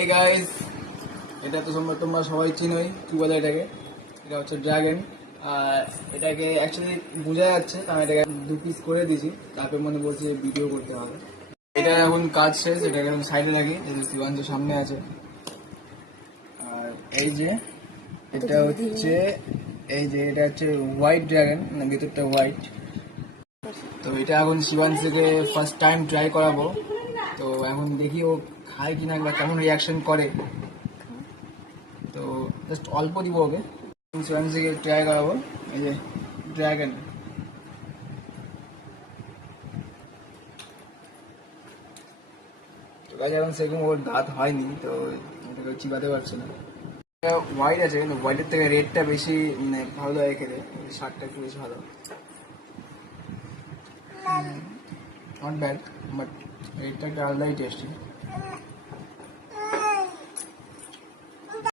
এই গাইস, এটা তো তোমরা সবাই চিনোই। কি বলে এটাকে? এটা হচ্ছে ড্রাগন। আর এটাকে অ্যাকচুয়ালি বোঝা যাচ্ছে, কারণ এটাকে 2 পিস করে দিয়েছি। তারপর মনে বলছে ভিডিও করতে হবে। এটা এখন কাজ শেষ, এটাকে এখন সাইডে রাখি। শিবাঞ্জ সামনে আছে। আর এই যে এটা হচ্ছে এটা হচ্ছে হোয়াইট ড্রাগন, মানে ভিতরটা হোয়াইট। তো এটা এখন শিবাঞ্জকে ফার্স্ট টাইম ট্রাই করাবো। তো এখন দেখি ও খায় কিনা বা কেমন রিয়াকশন করে। তো জাস্ট অল্প দিব ওকে, শিবাঞ্জকে ট্রাই করাবো। এই যে ড্রাগন, তো কাজে এখন সেরকম ওর দাঁত হয়নি, তো ওটাকে চিবাতে পারছে না। হোয়াইট আছে, কিন্তু হোয়াইটের থেকে রেডটা বেশি মানে ভালো লাগে খেতে, শাকটা একটু বেশি ভালো। নট ব্যাড, বাট রেডটা একটা আলাদাই টেস্টি।